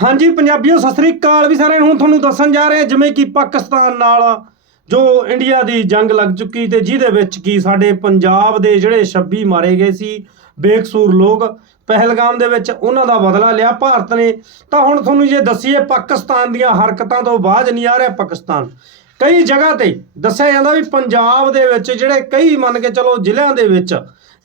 ਹਾਂਜੀ, ਪੰਜਾਬੀਓ, ਸਤਿ ਸ੍ਰੀ ਅਕਾਲ। ਵੀ ਸਾਰਿਆਂ ਨੂੰ ਹੁਣ ਤੁਹਾਨੂੰ ਦੱਸਣ ਜਾ ਰਹੇ ਜਿਵੇਂ ਕਿ ਪਾਕਿਸਤਾਨ ਨਾਲ ਜੋ ਇੰਡੀਆ ਦੀ ਜੰਗ ਲੱਗ ਚੁੱਕੀ ਤੇ ਜਿਹਦੇ ਵਿੱਚ ਕੀ ਸਾਡੇ ਪੰਜਾਬ ਦੇ ਜਿਹੜੇ 26 ਮਾਰੇ ਗਏ ਸੀ, ਬੇਕਸੂਰ ਲੋਕ, ਪਹਿਲਗਾਮ ਦੇ ਵਿੱਚ ਉਹਨਾਂ ਦਾ ਬਦਲਾ ਲਿਆ ਭਾਰਤ ਨੇ। ਤਾਂ ਹੁਣ ਤੁਹਾਨੂੰ ਜੇ ਦੱਸੀਏ, ਪਾਕਿਸਤਾਨ ਦੀਆਂ ਹਰਕਤਾਂ ਤੋਂ ਬਾਅਦ ਨਹੀਂ ਆ ਰਿਹਾ ਪਾਕਿਸਤਾਨ। ਕਈ ਜਗ੍ਹਾ ਤੇ ਦੱਸਿਆ ਜਾਂਦਾ ਵੀ ਪੰਜਾਬ ਦੇ ਵਿੱਚ ਜਿਹੜੇ ਕਈ ਮੰਨ ਕੇ ਚਲੋ ਜ਼ਿਲ੍ਹਿਆਂ ਦੇ ਵਿੱਚ,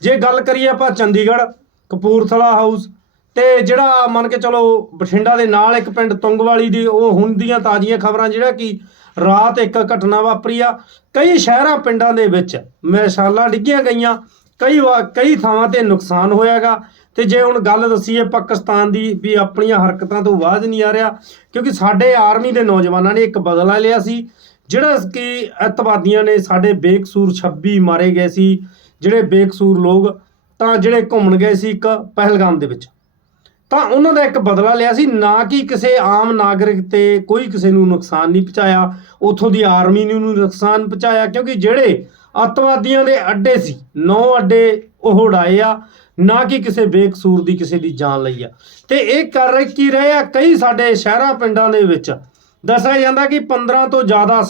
ਜੇ ਗੱਲ ਕਰੀਏ ਆਪਾਂ ਚੰਡੀਗੜ੍ਹ, ਕਪੂਰਥਲਾ ਹਾਊਸ ਤੇ ਜਿਹੜਾ ਮੰਨ ਕੇ ਚਲੋ ਬਠਿੰਡਾ ਦੇ ਨਾਲ ਇੱਕ ਪਿੰਡ ਤੁੰਗਵਾਲੀ ਦੀ ਉਹ ਹੁਣ ਦੀਆਂ ਤਾਜ਼ੀਆਂ ਖਬਰਾਂ, ਜਿਹੜਾ ਕਿ ਰਾਤ ਇੱਕ ਘਟਨਾ ਵਾਪਰੀ ਆ, ਕਈ ਸ਼ਹਿਰਾਂ ਪਿੰਡਾਂ ਦੇ ਵਿੱਚ ਮਿਸਾਲਾਂ ਡਿੱਗੀਆਂ ਗਈਆਂ, ਕਈ ਵਾ- ਕਈ ਥਾਵਾਂ ਤੇ ਨੁਕਸਾਨ ਹੋਇਆਗਾ। ਤੇ ਜੇ ਹੁਣ ਗੱਲ ਦਸੀਏ ਪਾਕਿਸਤਾਨ ਦੀ ਵੀ ਆਪਣੀਆਂ ਹਰਕਤਾਂ ਤੋਂ ਬਾਅਦ ਨਹੀਂ ਆ ਰਿਹਾ, ਕਿਉਂਕਿ ਸਾਡੇ ਆਰਮੀ ਦੇ ਨੌਜਵਾਨਾਂ ਨੇ ਇੱਕ ਬਦਲਾ ਲਿਆ ਸੀ, ਜਿਹੜਾ ਕਿ ਅੱਤਵਾਦੀਆਂ ਨੇ ਸਾਡੇ ਬੇਕਸੂਰ 26 ਮਾਰੇ ਗਏ ਸੀ, ਜਿਹੜੇ ਬੇਕਸੂਰ ਲੋਕ ਤਾਂ ਜਿਹੜੇ ਘੁੰਮਣ ਗਏ ਸੀ ਇੱਕ ਪਹਿਲਗਾਮ ਦੇ ਵਿੱਚ। ਤਾਂ ਉਹਨਾਂ ਦਾ ਇੱਕ ਬਦਲਾ ਲਿਆ ਸੀ, ਨਾ ਕਿ ਕਿਸੇ ਆਮ ਨਾਗਰਿਕ ਤੇ ਕੋਈ ਕਿਸੇ ਨੂੰ ਨੁਕਸਾਨ ਨਹੀਂ ਪਹੁੰਚਾਇਆ, ਉਥੋਂ ਦੀ ਆਰਮੀ ਨੂੰ ਨੂੰ ਨੁਕਸਾਨ ਪਹੁੰਚਾਇਆ, ਕਿਉਂਕਿ ਜਿਹੜੇ ਅੱਤਵਾਦੀਆਂ ਦੇ ਅੱਡੇ ਸੀ, ਨੌ ਅੱਡੇ ਉਹ ਉਡਾਏ ਆ, ਨਾ ਕਿ ਕਿਸੇ ਬੇਕਸੂਰ ਦੀ ਕਿਸੇ ਦੀ ਜਾਨ ਲਈ ਆ। ਤੇ ਇਹ ਕਰ ਰਹੇ ਕੀ ਰਹੇ ਆ? ਕਈ ਸਾਡੇ ਸ਼ਹਿਰਾਂ, ਪਿੰਡਾਂ ਦੇ ਵਿੱਚ ਦੱਸਿਆ ਜਾਂਦਾ ਕਿ 15 ਤੋਂ ਜ਼ਿਆਦਾ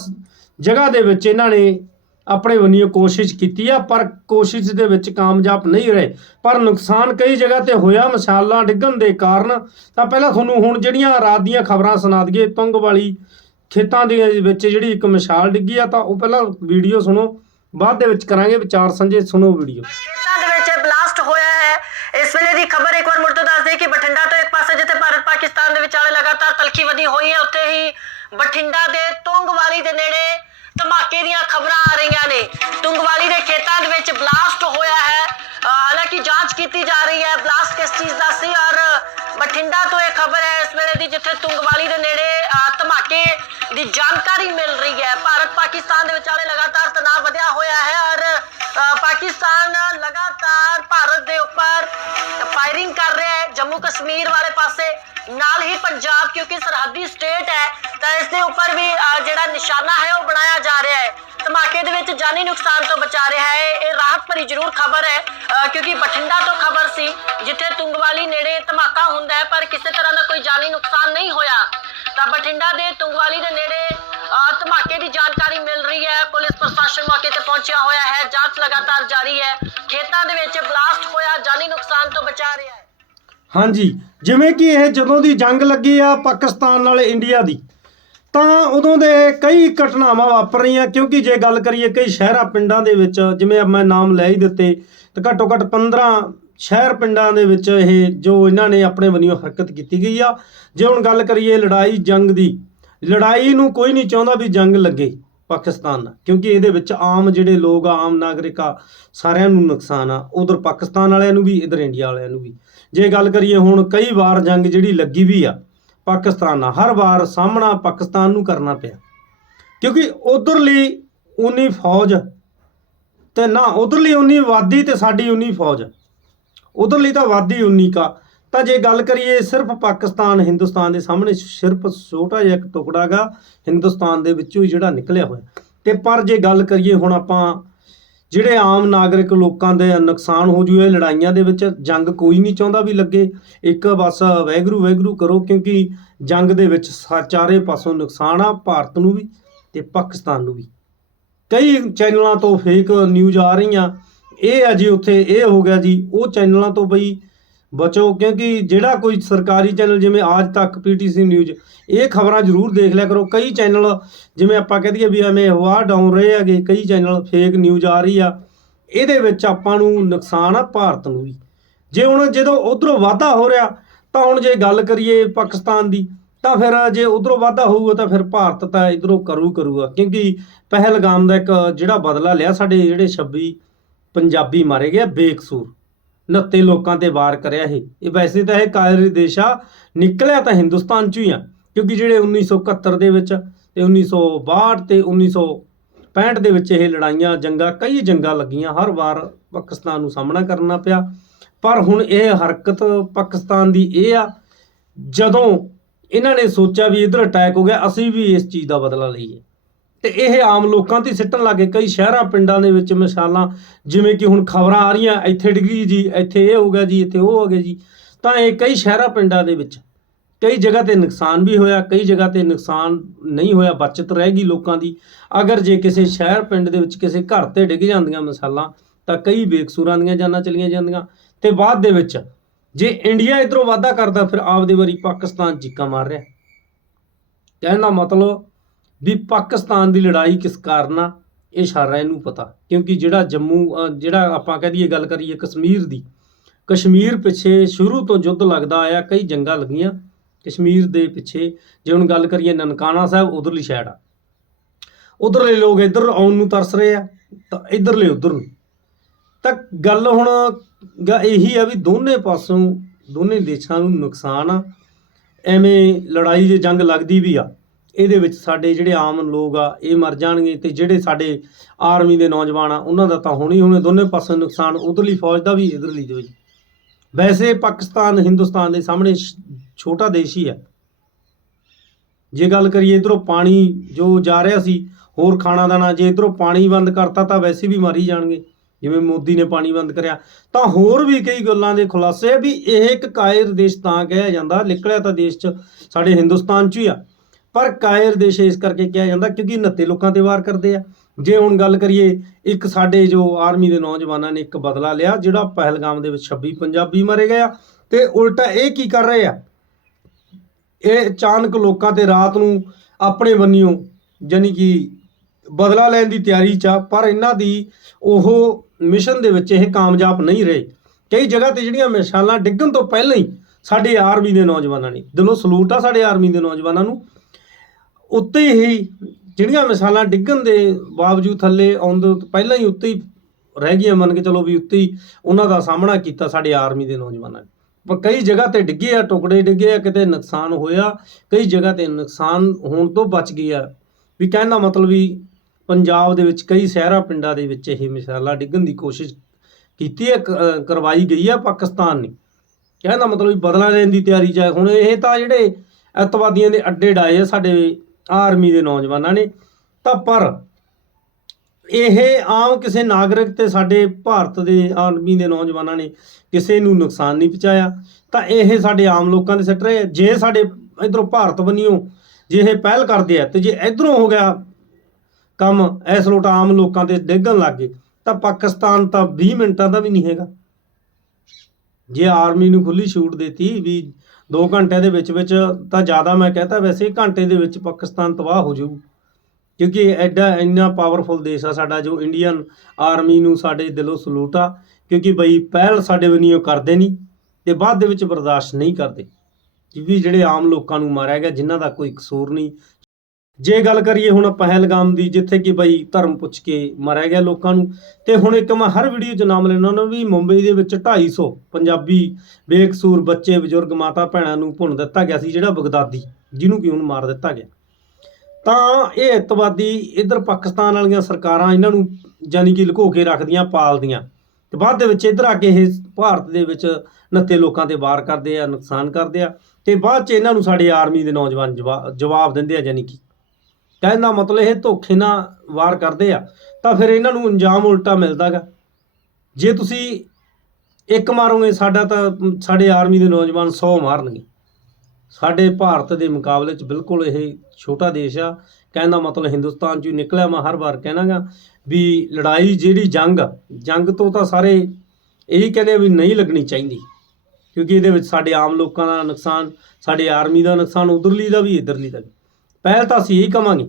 ਜਗ੍ਹਾ ਦੇ ਵਿੱਚ ਇਹਨਾਂ ਨੇ ਆਪਣੇ ਵੱਲੋਂ ਕੋਸ਼ਿਸ਼ ਕੀਤੀ ਆ, ਪਰ ਕੋਸ਼ਿਸ਼ ਦੇ ਵਿੱਚ ਕਾਮਯਾਬ ਨਹੀਂ ਰਹੇ। ਪਰ ਨੁਕਸਾਨ ਕਈ ਜਗ੍ਹਾ ਤੇ ਹੋਇਆ, ਮਸਾਲਾਂ ਡਿੱਗਣ ਦੇ ਕਾਰਨ। ਤਾਂ ਪਹਿਲਾਂ ਤੁਹਾਨੂੰ ਹੁਣ ਜਿਹੜੀਆਂ ਰਾਤ ਦੀਆਂ ਖਬਰਾਂ ਸੁਣਾ ਦਈਏ ਤੁੰਗ ਵਾਲੀ ਖੇਤਾਂ ਦੇ ਵਿੱਚ ਜਿਹੜੀ ਇੱਕ ਮਿਸਾਲ ਡਿੱਗੀ ਆ, ਤਾਂ ਉਹ ਪਹਿਲਾਂ ਵੀਡੀਓ ਸੁਣੋ, ਬਾਅਦ ਦੇ ਵਿੱਚ ਕਰਾਂਗੇ ਵਿਚਾਰ ਸੰਜੇ, ਸੁਣੋ ਵੀਡੀਓ। ਖੇਤਾਂ ਦੇ ਵਿੱਚ ਬਲਾਸਟ ਹੋਇਆ ਹੈ। ਇਸ ਵੇਲੇ ਦੀ ਖਬਰ ਇੱਕ ਵਾਰ ਮੁੜ ਤੋਂ ਦੱਸ ਦਈਏ ਕਿ ਬਠਿੰਡਾ ਤੋਂ ਇੱਕ ਪਾਸੇ ਜਿੱਥੇ ਭਾਰਤ ਪਾਕਿਸਤਾਨ ਦੇ ਵਿਚਾਲੇ ਲਗਾਤਾਰ ਤਲਖੀ ਵਧੀ ਹੋਈ ਹੈ, ਉੱਥੇ ਹੀ ਬਠਿੰਡਾ ਦੇ ਤੁੰਗਵਾਲੀ ਦੇ ਨੇੜੇ ਧਮਾਕੇ ਦੀਆਂ ਖਬਰਾਂ ਆ ਰਹੀਆਂ ਨੇ। ਤੁੰਗਵਾਲੀ ਦੇ ਖੇਤਾਂ ਦੇ ਵਿੱਚ ਬਲਾਸਟ ਹੋਇਆ ਹੈ। ਅਹ ਹਾਲਾਂਕਿ ਜਾਂਚ ਕੀਤੀ ਜਾ ਰਹੀ ਹੈ, ਬਲਾਸਟ ਕਿਸ ਚੀਜ਼ ਦਾ ਸੀ ਔਰ ਬਠਿੰਡਾ ਤੋਂ ਇਹ ਖਬਰ ਹੈ, ਇਸ ਵੇਲੇ ਦੀ ਜਿੱਥੇ ਤੁੰਗਵਾਲੀ ਦੇ ਨੇੜੇ, ਅਹ ਧਮਾਕੇ ਦੀ ਜਾਣਕਾਰੀ ਮਿਲ ਰਹੀ ਹੈ। ਭਾਰਤ ਪਾਕਿਸਤਾਨ ਦੇ ਵਿਚਾਲੇ ਲਗਾਤਾਰ ਤਣਾਅ ਵਧਿਆ ਹੋਇਆ ਹੈ ਔਰ, ਅਹ ਪਾਕਿਸਤਾਨ ਲਗਾਤਾਰ ਭਾਰਤ ਦੇ ਉੱਪਰ ਫਾਇਰਿੰਗ ਕਰ ਰਿਹਾ ਹੈ। ਜੰਮੂ ਕਸ਼ਮੀਰ ਵਾਲੇ ਪਾਸੇ ਨਾਲ ਹੀ ਪੰਜਾਬ, ਕਿਉਂਕਿ ਸਰਹੱਦੀ ਸਟੇਟ ਹੈ, ਤਾਂ ਇਸ ਦੇ ਉੱਪਰ ਵੀ ਜਿਹੜਾ ਨਿਸ਼ਾਨਾ ਹੈ, ਉਹ ਬਣਾਇਆ ਜਾ ਰਿਹਾ ਹੈ। ਧਮਾਕੇ ਦੇ ਵਿੱਚ ਜਾਨੀ ਨੁਕਸਾਨ ਤੋਂ ਬਚਾ ਰਿਹਾ ਹੈ। ਇਹ ਰਾਹਤ ਭਰੀ ਜ਼ਰੂਰ ਖਬਰ ਹੈ ਕਿਉਂਕਿ ਬਠਿੰਡਾ ਤੋਂ ਖਬਰ ਸੀ, ਜਿੱਥੇ ਤੁੰਗਵਾਲੀ ਨੇੜੇ ਧਮਾਕਾ ਹੁੰਦਾ ਹੈ, ਪਰ ਕਿਸੇ ਤਰ੍ਹਾਂ ਦਾ ਕੋਈ ਜਾਨੀ ਨੁਕਸਾਨ ਨਹੀਂ ਹੋਇਆ। ਤਾਂ ਬਠਿੰਡਾ ਦੇ ਤੁੰਗਵਾਲੀ ਦੇ ਨੇੜੇ ਧਮਾਕੇ ਦੀ ਜਾਣਕਾਰੀ ਮਿਲ ਰਹੀ ਹੈ। ਪੁਲਿਸ ਪ੍ਰਸ਼ਾਸਨ ਮੌਕੇ ਤੇ ਪਹੁੰਚਿਆ ਹੋਇਆ ਹੈ, ਜਾਂਚ ਲਗਾਤਾਰ ਜਾਰੀ ਹੈ। ਖੇਤਾਂ ਦੇ ਵਿੱਚ ਬਲਾਸਟ ਹੋਇਆ, ਜਾਨੀ ਨੁਕਸਾਨ ਤੋਂ ਬਚਾ ਰਿਹਾ ਹੈ। ਹਾਂਜੀ, ਜਿਵੇਂ ਕਿ ਇਹ ਜਦੋਂ ਦੀ ਜੰਗ ਲੱਗੀ ਆ ਪਾਕਿਸਤਾਨ ਨਾਲ ਇੰਡੀਆ ਦੀ, ਤਾਂ ਉਦੋਂ ਦੇ ਕਈ ਘਟਨਾਵਾਂ ਵਾਪਰ ਰਹੀਆਂ, ਕਿਉਂਕਿ ਜੇ ਗੱਲ ਕਰੀਏ ਕਈ ਸ਼ਹਿਰਾਂ, ਪਿੰਡਾਂ ਦੇ ਵਿੱਚ, ਜਿਵੇਂ ਮੈਂ ਨਾਮ ਲੈ ਹੀ ਦਿੱਤੇ, ਤਾਂ ਘੱਟੋ ਘੱਟ 15 ਸ਼ਹਿਰ ਪਿੰਡਾਂ ਦੇ ਵਿੱਚ ਇਹ ਜੋ ਇਹਨਾਂ ਨੇ ਆਪਣੇ ਵੱਲੋਂ ਹਰਕਤ ਕੀਤੀ ਗਈ ਆ। ਜੇ ਹੁਣ ਗੱਲ ਕਰੀਏ ਲੜਾਈ ਜੰਗ ਦੀ, ਲੜਾਈ ਨੂੰ ਕੋਈ ਨਹੀਂ ਚਾਹੁੰਦਾ ਵੀ ਜੰਗ ਲੱਗੇ। ਪਾਕਿਸਤਾਨ ਨਾਲ। ਕਿਉਂਕਿ ਇਹਦੇ ਵਿੱਚ ਆਮ ਜਿਹੜੇ ਲੋਕ ਆ, ਆਮ ਨਾਗਰਿਕ ਆ, ਸਾਰਿਆਂ ਨੂੰ ਨੁਕਸਾਨ ਆ। ਉਧਰ ਪਾਕਿਸਤਾਨ ਵਾਲਿਆਂ ਨੂੰ ਵੀ, ਇਧਰ ਇੰਡੀਆ ਵਾਲਿਆਂ ਨੂੰ ਵੀ। ਜੇ ਗੱਲ ਕਰੀਏ ਹੁਣ ਕਈ ਵਾਰ ਜੰਗ ਜਿਹੜੀ ਲੱਗੀ ਵੀ ਆ ਪਾਕਿਸਤਾਨ ਨਾਲ, ਹਰ ਵਾਰ ਸਾਹਮਣਾ ਪਾਕਿਸਤਾਨ ਨੂੰ ਕਰਨਾ ਪਿਆ। ਕਿਉਂਕਿ ਉਧਰਲੀ ਉਨੀ ਫੌਜ ਤੇ ਨਾ, ਉਧਰਲੀ ਉਨੀ ਆਬਾਦੀ ਤੇ ਸਾਡੀ ਉਨੀ ਫੌਜ। ਉਧਰਲੀ ਤਾਂ ਆਬਾਦੀ ਉਨੀ ਕਾ। ਤਾਂ ਜੇ ਗੱਲ ਕਰੀਏ ਸਿਰਫ ਪਾਕਿਸਤਾਨ, ਹਿੰਦੁਸਤਾਨ ਦੇ ਸਾਹਮਣੇ ਸਿਰਫ ਛੋਟਾ ਜਿਹਾ ਇੱਕ ਟੁਕੜਾ ਗਾ, ਹਿੰਦੁਸਤਾਨ ਦੇ ਵਿੱਚੋਂ ਹੀ ਜਿਹੜਾ ਨਿਕਲਿਆ ਹੋਇਆ। ਤੇ ਪਰ ਜੇ ਗੱਲ ਕਰੀਏ ਹੁਣ ਆਪਾਂ, ਜਿਹੜੇ ਆਮ ਨਾਗਰਿਕ ਲੋਕਾਂ ਦੇ ਨੁਕਸਾਨ ਹੋ ਜੂ ਇਹ ਲੜਾਈਆਂ ਦੇ ਵਿੱਚ ਜੰਗ ਕੋਈ ਨਹੀਂ ਚਾਹੁੰਦਾ ਵੀ ਲੱਗੇ, ਇੱਕ ਬਸ ਵੈਗਰੂ ਵੈਗਰੂ ਕਰੋ, ਕਿਉਂਕਿ ਜੰਗ ਦੇ ਵਿੱਚ ਸਾ- ਚਾਰੇ ਪਾਸੋਂ ਨੁਕਸਾਨ ਆ, ਭਾਰਤ ਨੂੰ ਵੀ ਤੇ ਪਾਕਿਸਤਾਨ ਨੂੰ ਵੀ। ਕਈ ਚੈਨਲਾਂ ਤੋਂ ਫੇਕ ਨਿਊਜ਼ ਆ ਰਹੀਆਂ। ਇਹ ਆ ਜੀ ਉੱਥੇ, ਇਹ ਹੋ ਗਿਆ ਜੀ, ਉਹ ਚੈਨਲਾਂ ਤੋਂ ਬਈ ਬਚੋ, ਕਿਉਂਕਿ ਜਿਹੜਾ ਕੋਈ ਸਰਕਾਰੀ ਚੈਨਲ ਜਿਵੇਂ ਆਜ ਤੱਕ ਪੀਟੀਸੀ ਨਿਊਜ਼ ਇਹ ਖਬਰਾਂ ਜ਼ਰੂਰ ਦੇਖ ਲਿਆ ਕਰੋ। ਕਈ ਚੈਨਲ ਜਿਵੇਂ ਆਪਾਂ ਕਹਿ ਦਈਏ ਵੀ ਐਵੇਂ ਹਵਾ ਡਾਊਨ ਰਹੇ ਹੈਗੇ, ਕਈ ਚੈਨਲ ਫੇਕ ਨਿਊਜ਼ ਆ ਰਹੀ ਆ। ਇਹਦੇ ਵਿੱਚ ਆਪਾਂ ਨੂੰ ਨੁਕਸਾਨ ਆ ਭਾਰਤ ਨੂੰ ਵੀ। ਜੇ ਹੁਣ ਜਦੋਂ ਉਧਰੋਂ ਵਾਧਾ ਹੋ ਰਿਹਾ, ਤਾਂ ਹੁਣ ਜੇ ਗੱਲ ਕਰੀਏ ਪਾਕਿਸਤਾਨ ਦੀ, ਤਾਂ ਫਿਰ ਜੇ ਉਧਰੋਂ ਵਾਧਾ ਹੋਊਗਾ, ਤਾਂ ਫਿਰ ਭਾਰਤ ਤਾਂ ਇਧਰੋਂ ਕਰੂ ਕਰੂਗਾ। ਕਿਉਂਕਿ ਪਹਿਲਗਾਮ ਦਾ ਇੱਕ ਜਿਹੜਾ ਬਦਲਾ ਲਿਆ ਸਾਡੇ ਜਿਹੜੇ 26 ਪੰਜਾਬੀ ਮਾਰੇ ਗਏ ਆ, ਬੇਕਸੂਰ। 29 ਲੋਕਾਂ ਤੇ ਵਾਰ ਕਰਿਆ ਇਹ। ਇਹ ਵੈਸੇ ਤਾਂ ਇਹ ਕਾਇਰੀ ਦੇਸ਼ ਨਿਕਲਿਆ ਤਾਂ ਹਿੰਦੁਸਤਾਨ ਚੋਂ ਹੀ ਆ, ਕਿਉਂਕਿ ਜਿਹੜੇ 1971 ਦੇ ਵਿੱਚ ਤੇ 1962 ਤੇ 1965 ਦੇ ਵਿੱਚ ਇਹ ਲੜਾਈਆਂ, ਜੰਗਾਂ, ਕਈ ਜੰਗਾਂ ਲੱਗੀਆਂ, ਹਰ ਵਾਰ ਪਾਕਿਸਤਾਨ ਨੂੰ ਸਾਹਮਣਾ ਕਰਨਾ ਪਿਆ। ਪਰ ਹੁਣ ਇਹ ਹਰਕਤ ਪਾਕਿਸਤਾਨ ਦੀ ਇਹ ਆ, ਜਦੋਂ ਇਹਨਾਂ ਨੇ ਸੋਚਿਆ ਵੀ ਇਧਰ ਅਟੈਕ ਹੋ ਗਿਆ, ਅਸੀਂ ਵੀ ਇਸ ਚੀਜ਼ ਦਾ ਬਦਲਾ ਲਈਏ। ਤੇ ਇਹ ਆਮ ਲੋਕਾਂ ਤੇ ਸਿੱਟਣ ਲੱਗੇ ਕਈ ਸ਼ਹਿਰਾਂ, ਪਿੰਡਾਂ ਦੇ ਵਿੱਚ ਮਿਸਾਲਾਂ, ਜਿਵੇਂ ਕਿ ਹੁਣ ਖਬਰਾਂ ਆ ਰਹੀਆਂ, ਇੱਥੇ ਡਿੱਗੀ ਜੀ, ਇੱਥੇ ਇਹ ਹੋ ਗਿਆ ਜੀ, ਇੱਥੇ ਉਹ ਹੋ ਗਿਆ ਜੀ। ਤਾਂ ਇਹ ਕਈ ਸ਼ਹਿਰਾਂ, ਪਿੰਡਾਂ ਦੇ ਵਿੱਚ ਕਈ ਜਗ੍ਹਾ ਤੇ ਨੁਕਸਾਨ ਵੀ ਹੋਇਆ, ਕਈ ਜਗ੍ਹਾ ਤੇ ਨੁਕਸਾਨ ਨਹੀਂ ਹੋਇਆ, ਬਚਤ ਰਹਿ ਗਈ ਲੋਕਾਂ ਦੀ। ਅਗਰ ਜੇ ਕਿਸੇ ਸ਼ਹਿਰ, ਪਿੰਡ ਦੇ ਵਿੱਚ ਕਿਸੇ ਘਰ ਤੇ ਡਿੱਗ ਜਾਂਦੀਆਂ ਮਿਸਾਲਾਂ, ਤਾਂ ਕਈ ਬੇਕਸੂਰਾਂ ਦੀਆਂ ਜਾਨਾਂ ਚਲੀਆਂ ਜਾਂਦੀਆਂ। ਤੇ ਬਾਅਦ ਦੇ ਵਿੱਚ ਜੇ ਇੰਡੀਆ ਇਧਰੋਂ ਵਾਧਾ ਕਰਦਾ, ਫਿਰ ਆਪਦੇ ਵਾਰੀ ਪਾਕਿਸਤਾਨ ਚੀਕਾਂ ਮਾਰ ਰਿਹਾ। ਕਹਿਣ ਦਾ ਮਤਲਬ ਵੀ ਪਾਕਿਸਤਾਨ ਦੀ ਲੜਾਈ ਕਿਸ ਕਾਰਨ ਆ, ਇਹ ਸਾਰਾ ਇਹਨੂੰ ਪਤਾ। ਕਿਉਂਕਿ ਜਿਹੜਾ ਜੰਮੂ ਜਿਹੜਾ ਆਪਾਂ ਕਹਿ ਦਈਏ, ਗੱਲ ਕਰੀਏ ਕਸ਼ਮੀਰ ਦੀ, ਕਸ਼ਮੀਰ ਪਿੱਛੇ ਸ਼ੁਰੂ ਤੋਂ ਯੁੱਧ ਲੱਗਦਾ ਆਇਆ, ਕਈ ਜੰਗਾਂ ਲੱਗੀਆਂ ਕਸ਼ਮੀਰ ਦੇ ਪਿੱਛੇ। ਜੇ ਹੁਣ ਗੱਲ ਕਰੀਏ ਨਨਕਾਣਾ ਸਾਹਿਬ, ਉਧਰਲੀ ਸਾਈਡ ਆ। ਉਧਰਲੇ ਲੋਕ ਇੱਧਰ ਆਉਣ ਨੂੰ ਤਰਸ ਰਹੇ ਆ, ਤਾਂ ਇੱਧਰਲੇ ਉਧਰ ਨੂੰ। ਤਾਂ ਗੱਲ ਹੁਣ ਗ- ਇਹੀ ਆ ਵੀ ਦੋਨੇ ਪਾਸੋਂ, ਦੋਨੇ ਦੇਸ਼ਾਂ ਨੂੰ ਨੁਕਸਾਨ ਆ। ਐਵੇਂ ਲੜਾਈ ਜੇ ਜੰਗ ਲੱਗਦੀ ਵੀ ਆ ਇਹਦੇ ਵਿੱਚ ਸਾਡੇ ਜਿਹੜੇ ਆਮ ਲੋਕ ਆ, ਇਹ ਮਰ ਜਾਣਗੇ ਤੇ ਜਿਹੜੇ ਸਾਡੇ ਆਰਮੀ ਦੇ ਨੌਜਵਾਨ ਆ, ਉਹਨਾਂ ਦਾ ਤਾਂ ਹੋਣੀ ਹੋਣੇ ਦੋਨੇ ਪਾਸੇ ਨੁਕਸਾਨ ਉਧਰਲੀ ਫੌਜ ਦਾ ਵੀ, ਇਧਰਲੀ ਦੇ ਵਿੱਚ ਵੈਸੇ ਪਾਕਿਸਤਾਨ, ਹਿੰਦੁਸਤਾਨ ਦੇ ਸਾਹਮਣੇ ਛੋਟਾ ਦੇਸ਼ ਹੀ ਆ। ਜੇ ਗੱਲ ਕਰੀਏ ਇਧਰੋਂ ਪਾਣੀ ਜੋ ਜਾ ਰਿਹਾ ਸੀ, ਹੋਰ ਖਾਣਾ ਦਾਣਾ, ਜੇ ਇਧਰੋਂ ਪਾਣੀ ਬੰਦ ਕਰਤਾ ਤਾਂ ਵੈਸੇ ਵੀ ਮਾਰੀ ਜਾਣਗੇ। ਜਿਵੇਂ ਮੋਦੀ ਨੇ ਪਾਣੀ ਬੰਦ ਕਰਿਆ। ਤਾਂ ਹੋਰ ਵੀ ਕਈ ਗੱਲਾਂ ਦੇ ਖੁਲਾਸੇ ਆ ਵੀ ਇਹ ਇੱਕ ਕਾਇਰ ਦੇਸ਼ ਤਾਂ ਕਿਹਾ ਜਾਂਦਾ, ਨਿਕਲਿਆ ਤਾਂ ਦੇਸ਼ 'ਚ ਸਾਡੇ ਹਿੰਦੁਸਤਾਨ 'ਚ ਹੀ ਆ। ਪਰ ਕਾਇਰ ਦੇਸ਼ ਇਸ ਕਰਕੇ ਕਿਹਾ ਜਾਂਦਾ ਕਿਉਂਕਿ ਨੱਤੇ ਲੋਕਾਂ ਤੇ ਵਾਰ ਕਰਦੇ ਆ। ਜੇ ਹੁਣ ਗੱਲ ਕਰੀਏ, ਇੱਕ ਸਾਡੇ ਜੋ ਆਰਮੀ ਦੇ ਨੌਜਵਾਨਾਂ ਨੇ ਇੱਕ ਬਦਲਾ ਲਿਆ, ਜਿਹੜਾ ਪਹਿਲਗਾਮ ਦੇ ਵਿੱਚ 26 ਪੰਜਾਬੀ ਮਾਰੇ ਗਏ ਆ ਤੇ ਉਲਟਾ ਇਹ ਕੀ ਕਰ ਰਹੇ ਆ? ਇਹ ਅਚਾਨਕ ਲੋਕਾਂ ਤੇ ਰਾਤ ਨੂੰ ਆਪਣੇ ਬੰਨਿਓ ਜਾਨੀ ਕਿ ਬਦਲਾ ਲੈਣ ਦੀ ਤਿਆਰੀ ਚ ਆ, ਪਰ ਇਹਨਾਂ ਦੀ ਉਹ ਮਿਸ਼ਨ ਦੇ ਵਿੱਚ ਇਹ ਕਾਮਯਾਬ ਨਹੀਂ ਰਹੇ। ਕਈ ਜਗ੍ਹਾ ਤੇ ਜਿਹੜੀਆਂ ਮਿਸਾਲਾਂ ਡਿੱਗਣ ਤੋਂ ਪਹਿਲਾਂ ਹੀ ਸਾਡੇ ਆਰਮੀ ਦੇ ਨੌਜਵਾਨਾਂ ਨੇ, ਦਿਲੋਂ ਸਲੂਟ ਆ ਸਾਡੇ ਆਰਮੀ ਦੇ ਨੌਜਵਾਨਾਂ ਨੂੰ ਉੱਤੇ ਹੀ ਜਿਹੜੀਆਂ ਮਿਸਾਲਾਂ ਡਿੱਗਣ ਦੇ ਬਾਵਜੂਦ ਥੱਲੇ ਆਉਂਦੇ ਪਹਿਲਾਂ ਹੀ ਉੱਤੇ ਹੀ ਰਹਿ ਗਈਆਂ ਮੰਨ ਕੇ ਚਲੋ ਵੀ ਉੱਤੇ ਹੀ ਉਹਨਾਂ ਦਾ ਸਾਹਮਣਾ ਕੀਤਾ ਸਾਡੇ ਆਰਮੀ ਦੇ ਨੌਜਵਾਨਾਂ ਨੇ। ਪਰ ਕਈ ਜਗ੍ਹਾ ਤੇ ਡਿੱਗੇ ਆ, ਟੁਕੜੇ ਡਿੱਗੇ ਆ, ਕਿਤੇ ਨੁਕਸਾਨ ਹੋਇਆ, ਕਈ ਜਗ੍ਹਾ ਤੇ ਨੁਕਸਾਨ ਹੋਣ ਤੋਂ ਬਚ ਗਈ ਆ। ਵੀ ਕਹਿਣ ਦਾ ਮਤਲਬ ਵੀ ਪੰਜਾਬ ਦੇ ਵਿੱਚ ਕਈ ਸ਼ਹਿਰਾਂ, ਪਿੰਡਾਂ ਦੇ ਵਿੱਚ ਇਹ ਮਿਸਾਲਾਂ ਡਿੱਗਣ ਦੀ ਕੋਸ਼ਿਸ਼ ਕੀਤੀ ਹੈ, ਕ- ਕਰਵਾਈ ਗਈ ਹੈ ਪਾਕਿਸਤਾਨ ਨੇ। ਕਹਿਣ ਦਾ ਮਤਲਬ ਵੀ ਬਦਲਾ ਲੈਣ ਦੀ ਤਿਆਰੀ ਚ ਹੁਣ ਇਹ ਤਾਂ ਜਿਹੜੇ ਅੱਤਵਾਦੀਆਂ ਦੇ ਅੱਡੇ ਡਾਏ ਆ ਸਾਡੇ ਆਰਮੀ ਦੇ ਨੌਜਵਾਨਾਂ ਨੇ, ਤਾਂ ਪਰ ਇਹ ਆਮ ਕਿਸੇ ਨਾਗਰਿਕ ਤੇ ਸਾਡੇ ਭਾਰਤ ਦੇ ਆਰਮੀ ਦੇ ਨੌਜਵਾਨਾਂ ਨੇ ਕਿਸੇ ਨੂੰ ਨੁਕਸਾਨ ਨਹੀਂ ਪਹੁੰਚਾਇਆ ਤਾਂ ਇਹ ਸਾਡੇ ਆਮ ਲੋਕਾਂ ਦੇ ਸਿੱਟ ਰਹੇ ਆ। ਜੇ ਸਾਡੇ ਇਧਰੋਂ ਭਾਰਤ ਬੰਨਿਓ, ਜੇ ਇਹ ਪਹਿਲ ਕਰਦੇ ਆ, ਤੇ ਜੇ ਇਧਰੋਂ ਹੋ ਗਿਆ ਕੰਮ, ਇਸ ਲੋਟ ਆਮ ਲੋਕਾਂ ਤੇ ਡਿੱਗਣ ਲੱਗ ਗਏ, ਤਾਂ ਪਾਕਿਸਤਾਨ ਤਾਂ 20 ਮਿੰਟਾਂ ਦਾ ਵੀ ਨਹੀਂ ਹੈਗਾ ਜੇ ਆਰਮੀ ਨੂੰ ਖੁੱਲੀ ਛੂਟ ਦਿੱਤੀ ਵੀ 2 ਘੰਟੇ ਦੇ ਵਿੱਚ ਵਿੱਚ ਤਾਂ ਜ਼ਿਆਦਾ ਮੈਂ ਕਹਤਾ ਵੈਸੇ ਘੰਟੇ ਦੇ ਵਿੱਚ ਪਾਕਿਸਤਾਨ ਤਬਾਹ ਹੋ ਜਾਊ। ਕਿਉਂਕਿ ਐਡਾ ਇੰਨਾ ਪਾਵਰਫੁਲ ਦੇਸ਼ ਆ ਸਾਡਾ ਜੋ ਇੰਡੀਅਨ ਆਰਮੀ ਨੂੰ ਸਾਡੇ ਦਿਲੋਂ ਸਲੂਟ ਆ, ਕਿਉਂਕਿ ਬਈ ਪਹਿਲ ਸਾਡੇ ਵਨੀਓ ਕਰਦੇ ਨਹੀਂ ਤੇ ਬਾਅਦ ਦੇ ਵਿੱਚ ਬਰਦਾਸ਼ਤ ਨਹੀਂ ਕਰਦੇ। ਕਿ ਵੀ ਜਿਹੜੇ ਆਮ ਲੋਕਾਂ ਨੂੰ ਮਾਰਿਆ ਗਿਆ, ਜਿਨ੍ਹਾਂ ਦਾ ਕੋਈ ਕਸੂਰ ਨਹੀਂ ਜੇ ਗੱਲ ਕਰੀਏ ਹੁਣ ਪਹਿਲਗਾਮ ਦੀ, ਜਿੱਥੇ ਕਿ ਬਈ ਧਰਮ ਪੁੱਛ ਕੇ ਮਾਰਿਆ ਗਿਆ ਲੋਕਾਂ ਨੂੰ, ਤੇ ਹੁਣ ਇੱਕ ਮੈਂ ਹਰ ਵੀਡੀਓ 'ਚ ਨਾਮ ਲੈਣਾ ਉਹਨਾਂ ਵੀ ਮੁੰਬਈ ਦੇ ਵਿੱਚ 250 ਪੰਜਾਬੀ ਬੇਕਸੂਰ ਬੱਚੇ, ਬਜ਼ੁਰਗ ਮਾਤਾ ਭੈਣਾਂ ਨੂੰ ਭੁੰਨ ਦਿੱਤਾ ਗਿਆ ਸੀ, ਜਿਹੜਾ ਬਗਦਾਦੀ, ਜਿਹਨੂੰ ਕਿ ਹੁਣ ਮਾਰ ਦਿੱਤਾ ਗਿਆ। ਤਾਂ ਇਹ ਅੱਤਵਾਦੀ ਇਧਰ ਪਾਕਿਸਤਾਨ ਵਾਲੀਆਂ ਸਰਕਾਰਾਂ ਇਹਨਾਂ ਨੂੰ ਜਾਨੀ ਕਿ ਲੁਕੋ ਕੇ ਰੱਖਦੀਆਂ, ਪਾਲਦੀਆਂ, ਤੇ ਬਾਅਦ ਦੇ ਵਿੱਚ ਇਧਰ ਆ ਕੇ ਇਹ ਭਾਰਤ ਦੇ ਵਿੱਚ ਨੱਤੇ ਲੋਕਾਂ ਤੇ ਵਾਰ ਕਰਦੇ ਆ, ਨੁਕਸਾਨ ਕਰਦੇ ਆ, ਤੇ ਬਾਅਦ ਚ ਇਹਨਾਂ ਨੂੰ ਸਾਡੇ ਆਰਮੀ ਦੇ ਨੌਜਵਾਨ ਜਵਾ- ਜਵਾਬ ਦਿੰਦੇ ਆ ਜਾਨੀ ਕਿ ਕਹਿਣ ਦਾ ਮਤਲਬ ਇਹ ਧੋਖੇ ਨਾਲ ਵਾਰ ਕਰਦੇ ਆ ਤਾਂ ਫਿਰ ਇਹਨਾਂ ਨੂੰ ਅੰਜਾਮ ਉਲਟਾ ਮਿਲਦਾਗਾ। ਜੇ ਤੁਸੀਂ ਇੱਕ ਮਾਰੋਗੇ ਸਾਡਾ ਤਾਂ ਸਾਡੇ ਆਰਮੀ ਦੇ ਨੌਜਵਾਨ 100 ਮਾਰਨਗੇ। ਸਾਡੇ ਭਾਰਤ ਦੇ ਮੁਕਾਬਲੇ 'ਚ ਬਿਲਕੁਲ ਇਹ ਛੋਟਾ ਦੇਸ਼ ਆ। ਕਹਿਣ ਦਾ ਮਤਲਬ ਹਿੰਦੁਸਤਾਨ 'ਚੋਂ ਹੀ ਨਿਕਲਿਆ ਮੈਂ ਹਰ ਵਾਰ ਕਹਿਣਾਗਾ ਵੀ ਲੜਾਈ ਜਿਹੜੀ ਜੰਗ ਆ, ਜੰਗ ਤੋਂ ਤਾਂ ਸਾਰੇ ਇਹੀ ਕਹਿੰਦੇ ਵੀ ਨਹੀਂ ਲੱਗਣੀ ਚਾਹੀਦੀ। ਕਿਉਂਕਿ ਇਹਦੇ ਵਿੱਚ ਸਾਡੇ ਆਮ ਲੋਕਾਂ ਦਾ ਨੁਕਸਾਨ ਸਾਡੇ ਆਰਮੀ ਦਾ ਨੁਕਸਾਨ ਉਧਰਲੀ ਦਾ ਵੀ ਇਧਰਲੀ ਦਾ ਵੀ। ਪਹਿਲ ਤਾਂ ਅਸੀਂ ਇਹੀ ਕਵਾਂਗੇ,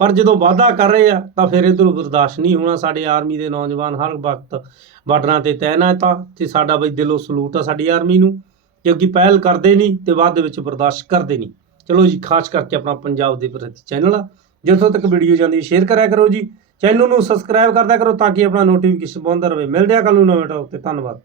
ਪਰ ਜਦੋਂ ਵਾਅਦਾ ਕਰ ਰਹੇ ਆ, ਤਾਂ ਫਿਰ ਇਧਰੋਂ ਬਰਦਾਸ਼ਤ ਨਹੀਂ ਹੋਣਾ ਸਾਡੇ ਆਰਮੀ ਦੇ ਨੌਜਵਾਨ ਹਰ ਵਕਤ ਬਾਰਡਰਾਂ ਤੇ ਤੈਨਾਤ ਆ ਤੇ ਸਾਡਾ ਬਈ ਦਿਲੋਂ ਸਲੂਟ ਆ ਸਾਡੀ ਆਰਮੀ ਨੂੰ, ਕਿਉਂਕਿ ਪਹਿਲ ਕਰਦੇ ਨਹੀਂ ਤੇ ਬਾਅਦ ਦੇ ਵਿੱਚ ਬਰਦਾਸ਼ਤ ਕਰਦੇ ਨਹੀਂ। ਚਲੋ ਜੀ, ਖਾਸ ਕਰਕੇ ਆਪਣਾ ਪੰਜਾਬ ਦੇ ਪ੍ਰਤੀ ਚੈਨਲ ਆ, ਜਿੱਥੋਂ ਤੱਕ ਵੀਡੀਓ ਜਾਂਦੀ ਸ਼ੇਅਰ ਕਰਿਆ ਕਰੋ ਜੀ। ਚੈਨਲ ਨੂੰ ਸਬਸਕ੍ਰਾਈਬ ਕਰਦਿਆ ਕਰੋ ਤਾਂ ਕਿ ਆਪਣਾ ਨੋਟੀਫਿਕੇਸ਼ਨ ਪਹੁੰਚਦਾ ਰਹੇ। ਮਿਲਦੇ ਆ ਕੱਲ ਨੂੰ ਨਵੇਂ ਟੌਪ ਤੇ, ਧੰਨਵਾਦ।